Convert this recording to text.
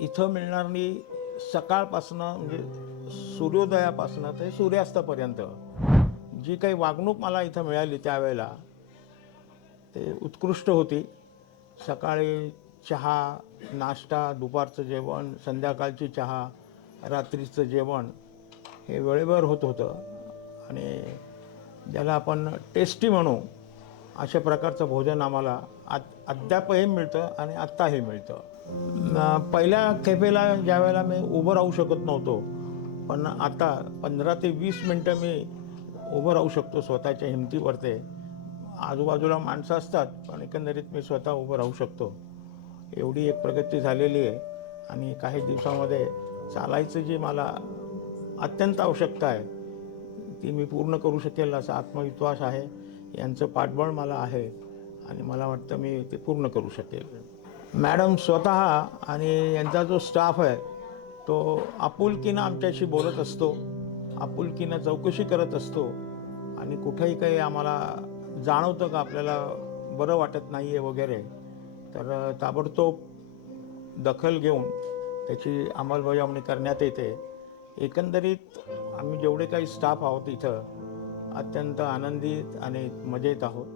इथं मिळणारी सकाळपासनं म्हणजे सूर्योदयापासनं ते सूर्यास्तापर्यंत जी काही वागणूक मला इथं मिळाली त्यावेळेला ते उत्कृष्ट होती. सकाळी चहा, नाश्ता, दुपारचं जेवण, संध्याकाळची चहा, रात्रीचं जेवण हे वेळेवर होत होतं आणि ज्याला आपण टेस्टी म्हणू अशा प्रकारचं भोजन आम्हाला अद्यापही मिळतं आणि आत्ताही मिळतं. पहिल्या खेपेला ज्यावेळेला मी उभं राहू शकत नव्हतो, पण आता 15 ते 20 मिनटं मी उभं राहू शकतो स्वतःच्या हिमतीवरती. आजूबाजूला माणसं असतात, पण एकंदरीत मी स्वतः उभं राहू शकतो. एवढी एक प्रगती झालेली आहे आणि काही दिवसामध्ये चालायचं जी मला अत्यंत आवश्यकता आहे, ती मी पूर्ण करू शकेल असा आत्मविश्वास आहे. यांचं पाठबळ मला आहे आणि मला वाटतं मी ते पूर्ण करू शकेल. मॅडम स्वतः आणि यांचा जो स्टाफ आहे तो आपुलकीनं आमच्याशी बोलत असतो, आपुलकीनं चौकशी करत असतो आणि कुठेही काही आम्हाला जाणवतं का आपल्याला बरं वाटत नाही आहे वगैरे, तर ताबडतोब दखल घेऊन त्याची अंमलबजावणी करण्यात येते. एकंदरीत आम्ही जेवढे काही स्टाफ आहोत इथं अत्यंत आनंदित आणि मजेत आहोत.